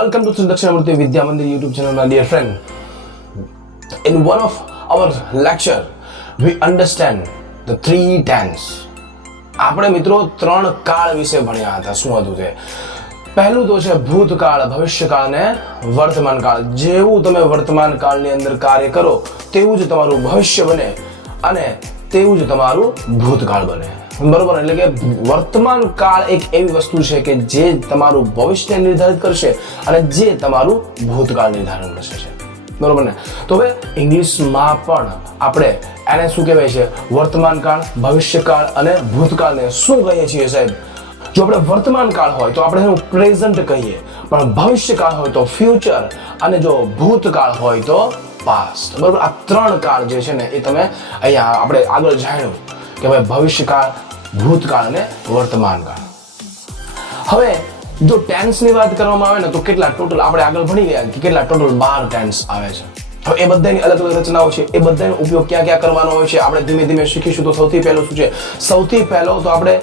Welcome to Dakshinamurti Vidya Mandir YouTube channel, my dear friend. In one of our lecture, we understand the three tense. આપણે મિત્રો ત્રણ કાળ વિશે ભણ્યા હતા. શું હતું તે? પહેલું તો છે ભૂતકાળ, ભવિષ્યકાળ અને વર્તમાન કાળ. જેવું તમે વર્તમાન કાળની અંદર કાર્ય કરો તેવું જ તમારું ભવિષ્ય બને અને તેવું જ તમારું ભૂતકાળ બને. બરોબર, એટલે કે વર્તમાન કાળ એક એવી વસ્તુ છે કે જે તમારું ભવિષ્ય નિર્ધારિત કરશે અને જે તમારું ભૂતકાળ નિર્ધારણ કરશે છે. બરોબર ને? તો હવે ઇંગ્લિશમાં પણ આપણે એને શું કહેવાય છે? વર્તમાન કાળ, ભવિષ્યકાળ અને ભૂતકાળને શું કહીએ છીએ સાહેબ? જો આપણે વર્તમાન કાળ હોય તો આપણે એનું પ્રેઝન્ટ કહીએ, પણ ભવિષ્યકાળ હોય તો ફ્યુચર અને જો ભૂતકાળ હોય તો પાસ્ટ. બરોબર, આ ત્રણ કાળ જે છે ને એ તમે અહીંયા આપણે આગળ જાણ્યું કે ભાઈ ભવિષ્યકાળ, ભૂતકાળ અને વર્તમાન કાળ. હવે જો ટેન્સની વાત કરવામાં આવે ને તો કેટલા ટોટલ આપણે આગળ ભણી ગયા કે કેટલા ટોટલ 12 ટેન્સ આવે છે. હવે એ બધાની અલગ અલગ રચનાઓ છે, એ બધાનો ઉપયોગ ક્યાં ક્યાં કરવાનો હોય છે આપણે ધીમે ધીમે શીખીશું. તો સૌથી પહેલું શું છે? સૌથી પહેલો તો આપણે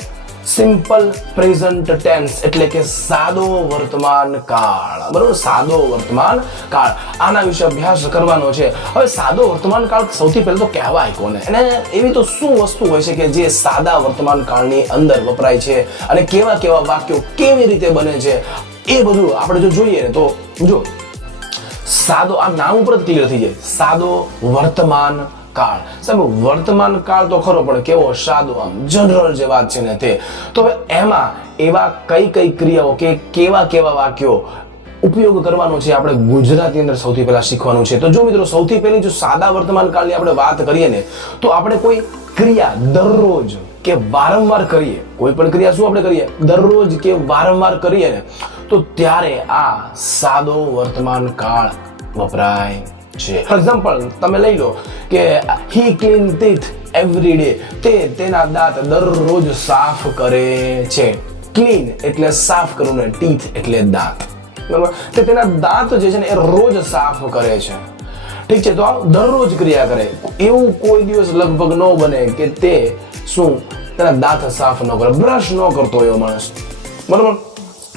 સિમ્પલ પ્રેઝન્ટ ટેન્સ એટલે કે સાદો વર્તમાન કાળ. બરોબર, સાદો વર્તમાન કાળ, આના વિશે અભ્યાસ કરવાનો છે. હવે સાદો વર્તમાન કાળ સૌથી પહેલા તો કહેવાય કોને, અને એવી તો શું વસ્તુ હોય છે કે જે સાદા વર્તમાન કાળની અંદર વપરાય છે અને કેવા કેવા વાક્યો કેવી રીતે બને છે એ બધું આપણે જો જોઈએ ને તો જો સાદો, આ નામ ઉપર જ ક્લિયર થઈ જાય. સાદો વર્તમાન કાળ. સાહેબ વર્તમાન કાળ તો ખરો, પણ કેવો સાદો, આમ જનરલ જે વાત છે ને તે. તો હવે એમાં એવા કઈ કઈ ક્રિયાઓ કે કેવા કેવા વાક્યો ઉપયોગ કરવાનો છે આપણે ગુજરાતી અંદર સૌથી પહેલા શીખવાનું છે. તો જો મિત્રો સૌથી પહેલી જો સાદા વર્તમાન કાળની આપણે વાત કરીએ ને તો આપણે કોઈ ક્રિયા દરરોજ કે વારંવાર કરીએ, કોઈ પણ ક્રિયા શું આપણે કરીએ દરરોજ કે વારંવાર કરીએ ને તો ત્યારે આ સાદો વર્તમાન કાળ વપરાય છે. ફોર એક્ઝામ્પલ તમે લઈ લો કે હી ક્લીન ટીથ એવરી ડે, તે તેના દાંત દરરોજ સાફ કરે છે. ક્લીન એટલે સાફ કરવું ને ટીથ એટલે દાંત. બરાબર, તે તેના દાંત જે છે ને એ રોજ સાફ કરે છે. ઠીક છે, તો આ દરરોજ ક્રિયા કરે. એવું કોઈ દિવસ લગભગ ન બને કે તે શું તેના દાંત સાફ ન કરે, બ્રશ ન કરતો એવો માણસ. બરાબર,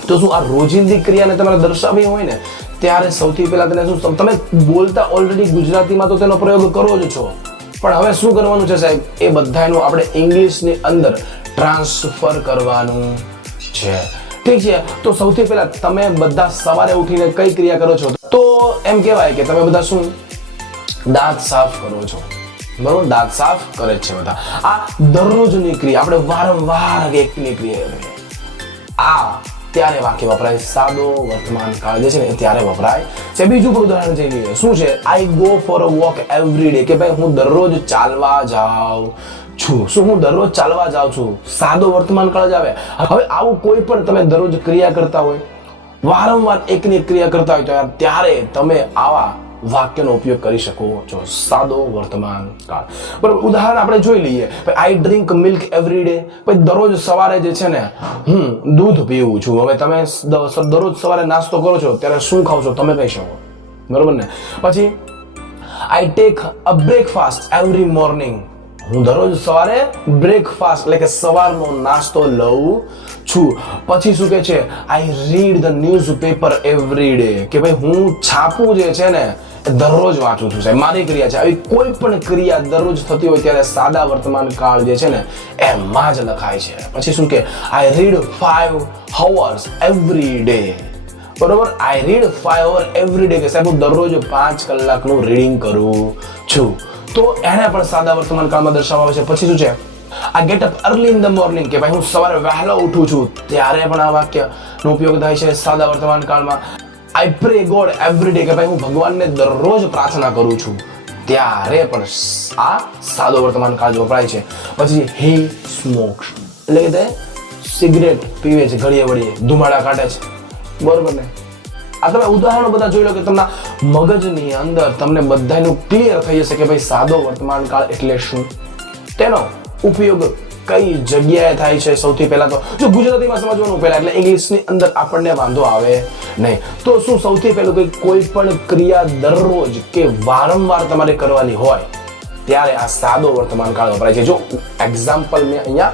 તો શું આ રોજિંદી ક્રિયાને તમારે દર્શાવવી હોય ને ત્યારે સૌથી પહેલા તેને શું, તમે બોલતા ઓલરેડી ગુજરાતીમાં તો તેનો પ્રયોગ કરો જ છો, પણ હવે શું કરવાનું છે સાહેબ? એ બધાનું આપણે ઇંગ્લિશની અંદર ટ્રાન્સફર કરવાનું છે. ઠીક છે, તો સૌથી પહેલા તમે બધા સવારે ઉઠીને કઈ ક્રિયા કરો છો? તો એમ કહેવાય કે તમે બધા શું દાંત સાફ કરો છો. બરોબર, દાંત સાફ કરે છે બધા. આ દરરોજની ક્રિયા, આપણે વારંવાર એકની ક્રિયા આ ત્યારે વાક્ય વપરાય. સાદો વર્તમાન કાળ જે છે ને એ ત્યારે વપરાય છે. બીજું પણ ઉદાહરણ જઈ લઈએ. શું છે? I go for a walk every day, કે ભાઈ હું દરરોજ ચાલવા જાઉં છું. શું હું દરરોજ ચાલવા જાઉં છું? સાદો વર્તમાન કાળ જ આવે. હવે આવું કોઈ પણ તમે દરરોજ ક્રિયા કરતા હોય, વારંવાર એકની ક્રિયા કરતા હોય તો ત્યારે તમે આવા વાક્યનો ઉપયોગ કરી શકો છો. સાદો વર્તમાન કાળ. બરાબર, ઉદાહરણ આપણે જોઈ લઈએ. આઈ ડ્રિંક મિલ્ક એવરી ડે, પછી દરરોજ સવારે જે છે ને હું દૂધ પીવું છું. હવે તમે દરરોજ સવારે નાસ્તો કરો છો ત્યારે શું ખાવ છો તમે કહી શકો. બરોબર ને? પછી I take a breakfast every morning, હું દરરોજ સવારે બ્રેકફાસ્ટ એટલે કે સવારનો નાસ્તો લઉં છું. પછી શું કે છે? આઈ read the newspaper every day, કે ભાઈ હું છાપું જે છે ને દરરોજ વાંચું છું. સાહેબ મારી ક્રિયા છે. આવી કોઈ પણ ક્રિયા દરરોજ થતી હોય ત્યારે સાદા વર્તમાન કાળ જે છે ને એમાં જ લખાય છે. પછી શું કે? I read 5 hours every day. બરોબર, I read 5 hours every day, કે સાહેબ હું દરરોજ 5 કલાકનું રીડિંગ કરું છું. તો એને પણ સાદા વર્તમાન કાળમાં દર્શાવવામાં આવે છે. પછી શું છે? આ get up early in the morning, કે ભાઈ હું સવારે વહેલો ઉઠું છું, ત્યારે પણ આ વાક્યનો ઉપયોગ થાય છે સાદા વર્તમાન કાળમાં. આઈ પ્રે ગોડ એવરી ડે, કે ભાઈ હું ભગવાનને દરરોજ પ્રાર્થના કરું છું, ત્યારે પણ આ સાદો વર્તમાન કાળ વપરાય છે. પછી હી સ્મોક્સ એટલે કે તે સિગરેટ પીવે છે, ઘડીએ વળીએ ધુમાડા કાઢે છે. બરોબર ને? આ તમે ઉદાહરણો બધા જોઈ લો કે તમને મગજની અંદર તમને બધાનું ક્લિયર થઈ જશે કે ભાઈ સાદો વર્તમાન કાળ એટલે શું, તેનો ઉપયોગ કઈ જગ્યાએ થાય છે. સૌથી પહેલા તો જો ગુજરાતીમાં સમજવાનું પહેલા, એટલે ઇંગ્લિશની અંદર આપણને વાંધો આવે નહીં. તો શું સૌથી પહેલું કે કોઈ પણ ક્રિયા દરરોજ કે વારંવાર તમારે કરવાની હોય ત્યારે આ સાદો વર્તમાન કાળ વપરાય છે. જો એક્ઝામ્પલ મેં અહીંયા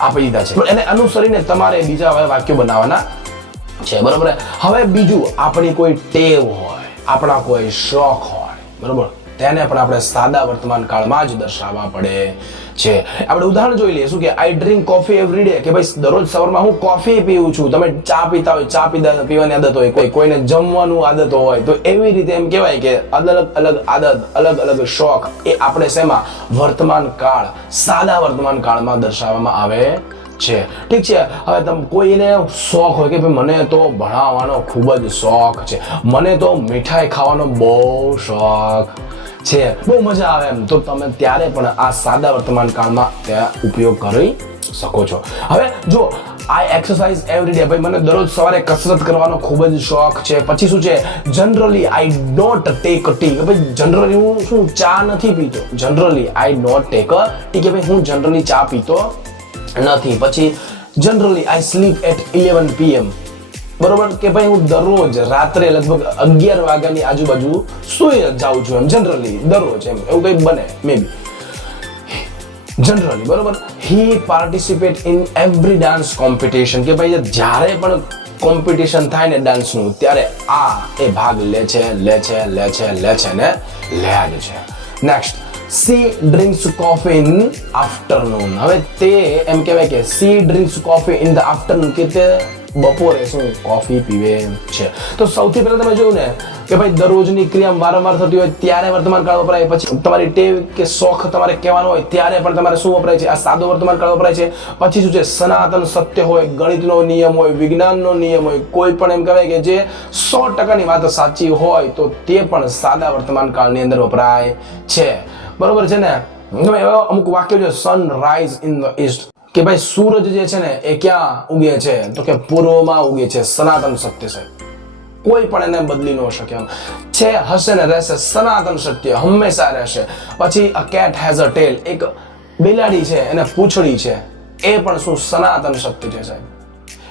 આપી દીધા છે, એને અનુસરીને તમારે બીજા વાક્યો બનાવવાના છે, બરોબર. હવે બીજું, આપણી કોઈ ટેવ હોય, આપણા કોઈ શોખ હોય, બરોબર, તેને પણ આપણે સાદા વર્તમાન કાળમાં જ દર્શાવવા પડે છે. આપણે ઉદાહરણ જોઈ લઈએ. શું કે આઈ ડ્રિંક કોફી એવરી ડે, કે ભાઈ દરરોજ સવારમાં હું કોફી પીવું છું. તમે ચા પીતા હોય, ચા પીવાની આદત હોય, કોઈને જમવાનું આદત હોય, તો એવી રીતે એમ કહેવાય કે અલગ અલગ આદત, અલગ અલગ શોખ એ આપણે શેમાં વર્તમાન કાળ, સાદા વર્તમાન કાળમાં દર્શાવવામાં આવે છે. ઠીક છે. હવે તમે કોઈને શોખ હોય કે ભાઈ મને તો ભણાવવાનો ખૂબ જ શોખ છે, મને તો મીઠાઈ ખાવાનો બહુ શોખ છે, બહુ મજા આવે એમ, તો તમે ત્યારે પણ આ સાદા વર્તમાન કાળમાં ત્યાં ઉપયોગ કરી શકો છો. હવે જો આઈ એક્સરસાઇઝ એવરી ડે, ભાઈ મને દરરોજ સવારે કસરત કરવાનો ખૂબ જ શોખ છે. પછી શું છે, generally I don't take tea, કે ભાઈ જનરલી હું શું ચા નથી પીતો, generally I don't take tea, કે ભાઈ હું જનરલી ચા પીતો નથી. પછી generally I sleep at 11 PM, બરોબર, કે ભાઈ હું દરરોજ રાત્રે લગભગ 11 વાગ્યાની આજુબાજુ સુઈ જાઉં છું, એમ જનરલી દરરોજ, એમ એવું કંઈ બને મે બી જનરલી, બરોબર. He participate in every dance competition, કે ભાઈ જ્યારે પણ કોમ્પિટિશન થાય ને ડાન્સનું, ત્યારે એ ભાગ લે છે ને લે છે. Next, C drinks coffee in afternoon. હવે તે એમ કહેવાય કે C drinks coffee in the afternoon, કે તે બપોરે શું કોફી પીવે છે. તો સૌથી પહેલા તમે જોયું ને કે ભાઈ દરરોજની ક્રિયા વારંવાર થતી હોય ત્યારે વર્તમાન કાળ વપરાય. પછી તમારી ટેવ કે શોખ તમારે કહેવાનો હોય ત્યારે પણ તમારે શું વપરાય છે, આ સાદો વર્તમાન કાળ વપરાય છે. પછી શું છે, સનાતન સત્ય હોય, ગણિતનો નિયમ હોય, વિજ્ઞાનનો નિયમ હોય, કોઈ પણ એમ કહેવાય કે જે 100% વાત સાચી હોય, તો તે પણ સાદા વર્તમાન કાળની અંદર વપરાય છે, બરોબર છે ને. અમુક વાક્યો છે, સનરાઈઝ ઇન ધ ઈસ્ટ, કે ભાઈ સૂરજ જે છે ને એ ક્યાં ઉગે છે, તો કે પૂર્વમાં ઉગે છે, સનાતન સત્ય છે, કોઈ પણ એને બદલી ન શકે એમ છે. હશે ને રહેશે, સનાતન સત્ય હંમેશા રહેશે. પછી અ કેટ હેઝ અ ટેલ, એક બિલાડી છે એને પૂંછડી છે, એ પણ શું સનાતન સત્ય છે સાહેબ,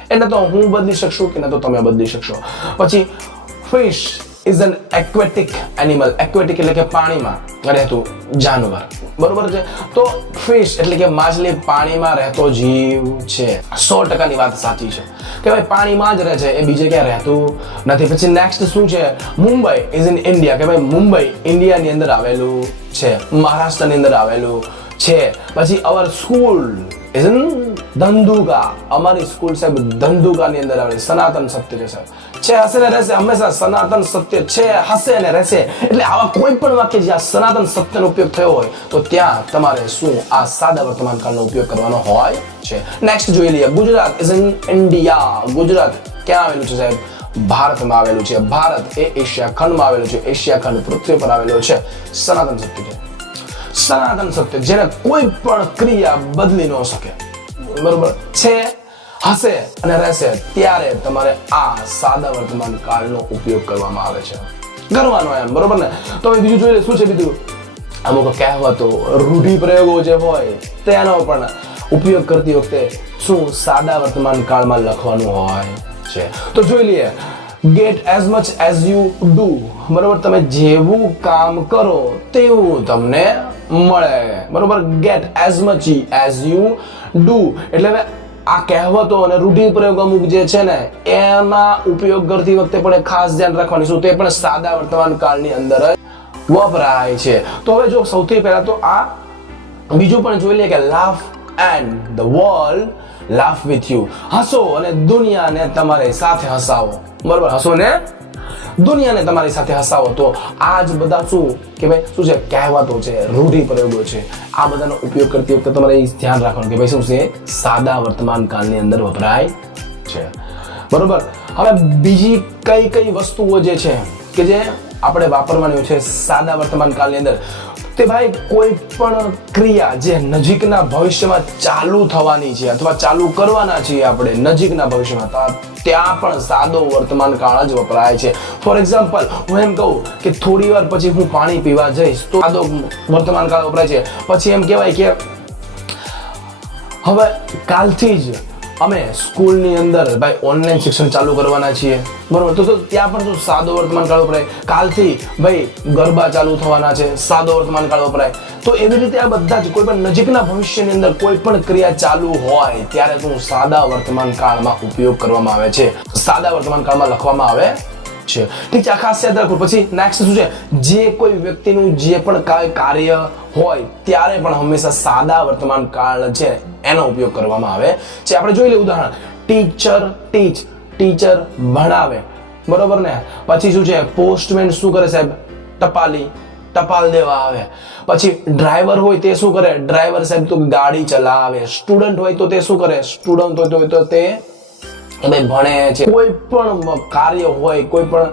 એટલે તો હું બદલી શકશું કે ન તો તમે બદલી શકશો. પછી fish is an aquatic animal, aquatic એટલે કે પાણીમાં રહેતું જાનવર, બરોબર છે. તો ફિશ એટલે કે માછલી પાણીમાં રહેતો જીવ છે, 100%ની વાત સાચી છે કે ભાઈ પાણીમાં જ રહે છે, એ બીજે ક્યાં રહેતું નથી. પછી નેક્સ્ટ શું છે, મુંબઈ ઇઝ ઇન ઇન્ડિયા, કે ભાઈ મુંબઈ ઇન્ડિયાની અંદર આવેલું છે, મહારાષ્ટ્રની અંદર આવેલું છે. પછી our school is in Dhandhuka, અમારી સ્કૂલ સાહેબ ધંધુકાની અંદર આવેલી, સનાતન સત્ય છે સાહેબ, છે, હશે ને રહેશે, હંમેશા સનાતન સત્ય છે, હશે ને રહેશે. એટલે આવા કોઈ પણ વાક્ય જ્યાં સનાતન સત્યનો ઉપયોગ થયો હોય, તો ત્યાં તમારે શું આ સાદા વર્તમાન કાળનો ઉપયોગ કરવાનો હોય છે. નેક્સ્ટ જોઈ લઈએ, Gujarat is in India. Gujarat ક્યાં આવેલું છે સાહેબ, ભારતમાં આવેલું છે. ભારત એ એશિયા ખંડમાં આવેલું છે, એશિયા ખંડ પૃથ્વી પર આવેલો છે. સનાતન સત્ય છે, સનાતન સત્ય, જેને કોઈ પણ ક્રિયા બદલી ન શકે, બરોબર છે, હશે અને રહેશે. ત્યારે તમારે આ સાદા વર્તમાન કાળનો ઉપયોગ કરવામાં આવે છે, કરવાનો એમ, બરોબર ને. તો હવે બીજું જોઈ લે, શું છે બીજું, અમુક કહેવતો, રૂઢિપ્રયોગો જે હોય તેનો પણ ઉપયોગ કરતી વખતે શું સાદા વર્તમાન કાળમાં લખવાનું હોય છે. તો જોઈ લઈએ, get as much as you do, બરોબર, તમે જેવું કામ કરો તેવું તમને મળે, બરોબર. Get as much as you do એટલે હવે આ કહેવતો અને રૂઢિપ્રયોગ અમુક જે છે ને એમાં ઉપયોગ કરતી વખતે પણ ખાસ ધ્યાન રાખવાની, શું તે પણ સાદા વર્તમાન કાળની અંદર જ વપરાય છે. તો હવે જો સૌથી પહેલા તો આ બીજું પણ જોઈ લે કે laugh and the world laugh with you, હસો અને દુનિયાને તમારી સાથે હસાવો, બરોબર, હસો ને દુનિયાને તમારી સાથે હસાવો. તો આ જ બધા શું કે ભાઈ શું છે, કહેવતો છે, રૂઢિપ્રયોગો છે, આ બધાનો ઉપયોગ કરતી વખતે તમારે ધ્યાન રાખવાનું કે ભાઈ શું છે, સાદા વર્તમાન કાળની અંદર વપરાય છે, બરોબર. હવે બીજી કઈ કઈ વસ્તુઓ જે છે કે જે આપણે વાપરવાની છે સાદા વર્તમાન કાળની અંદર, તે ભાઈ કોઈ પણ ક્રિયા જે નજીકના ભવિષ્યમાં ચાલુ થવાની છે અથવા ચાલુ કરવાના છીએ આપણે નજીકના ભવિષ્યમાં, ત્યાં પણ સાદો વર્તમાન કાળ જ વપરાય છે. ફોર એક્ઝામ્પલ, હું એમ કહું કે થોડી વાર પછી હું પાણી પીવા જઈશ, તો સાદો વર્તમાન કાળ વપરાય છે. પછી એમ કહેવાય કે હવે કાલથી જ અમે સ્કૂલની અંદર ભાઈ ઓનલાઈન શિક્ષણ ચાલુ કરવાના છીએ, બરોબર, તો ત્યાં પણ શું સાદો વર્તમાન કાળ વપરાય. કાલથી ભાઈ ગરબા ચાલુ થવાના છે, સાદો વર્તમાન કાળ વપરાય. તો એવી રીતે આ બધા જ કોઈ પણ નજીકના ભવિષ્યની અંદર કોઈ પણ ક્રિયા ચાલુ હોય ત્યારે શું સાદા વર્તમાન કાળમાં ઉપયોગ કરવામાં આવે છે, સાદા વર્તમાન કાળમાં લખવામાં આવે છે. ઠીક છે, આ ખાસ યાદ રાખો. પછી નેક્સ્ટ શું છે, જે કોઈ વ્યક્તિનું જે પણ કાર્ય હોય ત્યારે પણ હંમેશા સાદા વર્તમાન કાળ છે એનો ઉપયોગ કરવામાં આવે છે. આપણે જોઈ લઈએ ઉદાહરણ. ટીચર ટીચ, ટીચર ભણાવે, બરોબર ને. પછી શું છે, પોસ્ટમેન શું કરે સાહેબ, ટપાલ દેવા આવે. પછી ડ્રાઈવર હોય તે શું કરે, ડ્રાઈવર સાહેબ તો ગાડી ચલાવે. સ્ટુડન્ટ હોય તો તે શું કરે, સ્ટુડન્ટ હોય તો તે ભણે છે. કોઈ પણ કાર્ય હોય, કોઈ પણ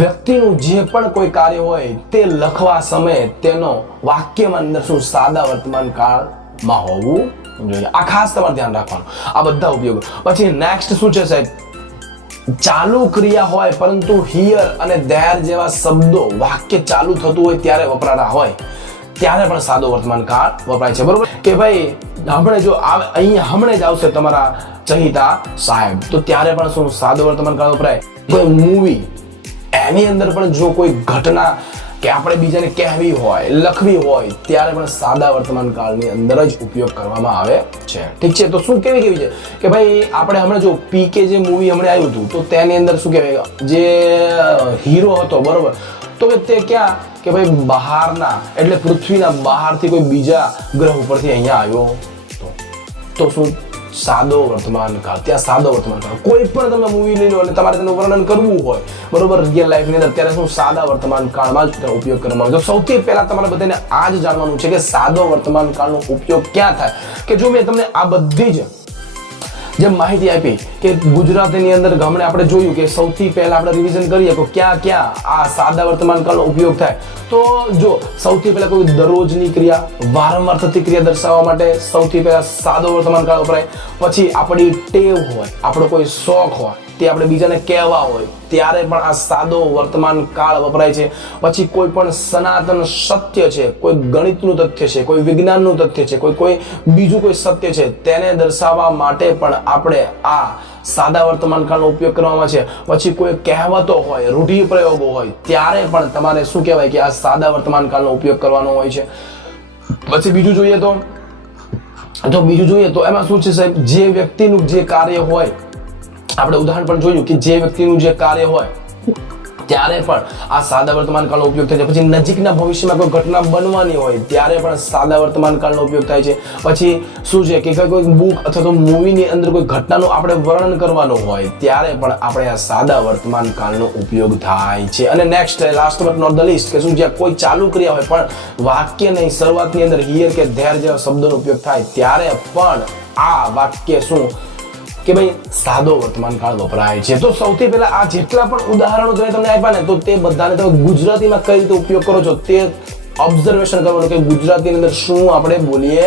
વ્યક્તિનું જે પણ કોઈ કાર્ય હોય તે લખવા સમયે તેનો વાક્યમાં અંદર શું સાદા વર્તમાન કાળમાં હોવું જોઈએ. આ ખાસ તમારે ધ્યાન રાખવાનું, આ બધા ઉપયોગો. પછી નેક્સ્ટ શું છે સાહેબ, ચાલુ ક્રિયા હોય પરંતુ હિયર અને ધેર જેવા શબ્દો વાક્ય ચાલુ થતું હોય ત્યારે વપરાતા હોય ત્યારે પણ સાદો વર્તમાન કાળ વપરાય છે, બરોબર. કે ભાઈ આપણે જો અહીંયા હમણે જ આવશે તમારા ચહિતા સાહેબ, તો ત્યારે પણ શું સાદો વર્તમાન કાળ વપરાય. કોઈ મૂવી એની અંદર પણ જો કોઈ ઘટના કે આપણે બીજાને કહેવી હોય, લખવી હોય ત્યારે પણ સાદા વર્તમાન કાળની અંદર જ ઉપયોગ કરવામાં આવે છે. ઠીક છે, તો શું કેવી છે કે ભાઈ આપણે હમણાં જો પીકે જે મૂવી હમણાં આવ્યું હતું તો તેની અંદર શું કહેવાય, જે હીરો હતો, બરોબર, તો કે તે ક્યાં કે ભાઈ બહારના એટલે પૃથ્વીના બહારથી કોઈ બીજા ગ્રહ ઉપરથી અહીંયા આવ્યો તો શું સાદો વર્તમાન કાળ. ત્યાં સાદો વર્તમાન કાળ. કોઈ પણ તમે મૂવી લઈ લો અને તમારે તેનું વર્ણન કરવું હોય, બરોબર, રિયલ લાઈફની અંદર, ત્યારે શું સાદા વર્તમાન કાળમાં જ તેનો ઉપયોગ કરવામાં આવે. તો સૌથી પહેલા તમારે બધાને આ જ જાણવાનું છે કે સાદો વર્તમાન કાળનો ઉપયોગ ક્યાં થાય. કે જો મેં તમને આ બધી જ જે માહિતી આપી કે ગુજરાતીની અંદર હમણાં આપણે જોયું કે સૌથી પહેલા આપણે રિવિઝન કરીએ તો ક્યાં ક્યાં આ સાદા વર્તમાન કાળનો ઉપયોગ થાય. તો જો સૌથી પહેલા કોઈ દરરોજની ક્રિયા, વારંવાર થતી ક્રિયા દર્શાવવા માટે સૌથી પહેલા સાદો વર્તમાન કાળ વપરાય. પછી આપણી ટેવ હોય, આપણો કોઈ શોખ હોય તે આપણે બીજાને કહેવા હોય ત્યારે પણ આ સાદો વર્તમાન કાળ વપરાય છે. પછી કોઈ પણ સનાતન સત્ય છે, કોઈ ગણિતનું તથ્ય છે, કોઈ વિજ્ઞાનનું તથ્ય છે, કોઈ બીજું કોઈ સત્ય છે તેને દર્શાવવા માટે પણ આપણે આ સાદા વર્તમાન કાળનો ઉપયોગ કરવામાં છે. પછી કોઈ કહેવતો હોય, રૂઢિપ્રયોગો હોય ત્યારે પણ તમારે શું કહેવાય કે આ સાદા વર્તમાન કાળનો ઉપયોગ કરવાનો હોય છે. પછી બીજું જોઈએ તો એમાં શું છે સાહેબ, જે વ્યક્તિનું જે કાર્ય હોય, આપણે ઉદાહરણ પણ જોયું કે જે વ્યક્તિનું જે કાર્ય હોય ત્યારે પણ આ સાદા વર્તમાન કાળનો ઉપયોગ થાય છે. પછી નજીકના ભવિષ્યમાં કોઈ ઘટના બનવાની હોય ત્યારે પણ સાદા વર્તમાન કાળનો ઉપયોગ થાય છે. પછી શું છે કે કોઈ બુક અથવા તો મૂવીની અંદર કોઈ ઘટનાનું આપણે વર્ણન કરવાનું હોય ત્યારે પણ આપણે આ સાદા વર્તમાન કાળનો ઉપયોગ થાય છે. અને next last but not the least કે શું જ્યાં કોઈ ચાલુ ક્રિયા હોય પણ વાક્યની શરૂઆતની અંદર હિયર કે ધેર જેવા શબ્દોનો ઉપયોગ થાય ત્યારે પણ આ વાક્ય શું કે ભાઈ સાદો વર્તમાન કાળ વપરાય છે. તો સૌથી પહેલા આ જેટલા પણ ઉદાહરણો તમને આપ્યા ને તો તે બધાને તમે ગુજરાતીમાં કઈ રીતે ઉપયોગ કરો છો તે ઓબ્ઝર્વેશન કરવાનું કે ગુજરાતીની અંદર શું આપણે બોલીએ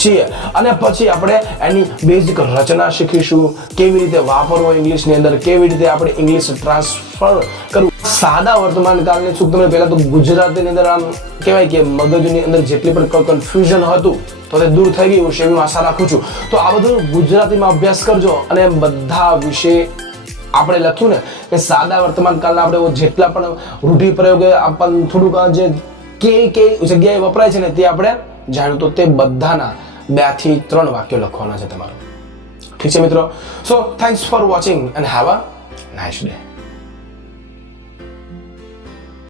છીએ. અને પછી આપણે એની બેઝિક રચના શીખીશું, કેવી રીતે વાપરવો ઇંગ્લિશની અંદર, કેવી રીતે આપણે ઇંગ્લિશ ટ્રાન્સફર કરવું. સાદા વર્તમાન કાળની શું તમને પહેલા તો ગુજરાતીની અંદર આમ કહેવાય કે મગજની અંદર જેટલી પણ કન્ફ્યુઝન હતું તો તે દૂર થઈ ગયું છે એવી આશા રાખું છું. તો આ બધું ગુજરાતીમાં અભ્યાસ કરજો અને બધા વિશે આપણે લખ્યું ને કે સાદા વર્તમાન કાળના આપણે જેટલા પણ રૂઢિપ્રયોગ આપણને થોડુંક જે કઈ જગ્યાએ વપરાય છે ને તે આપણે જાણ્યું. તો તે બધાના 2 થી 3 વાક્યો લખવાના છે તમારે. ઠીક છે મિત્રો. સો thanks for watching and have a nice day.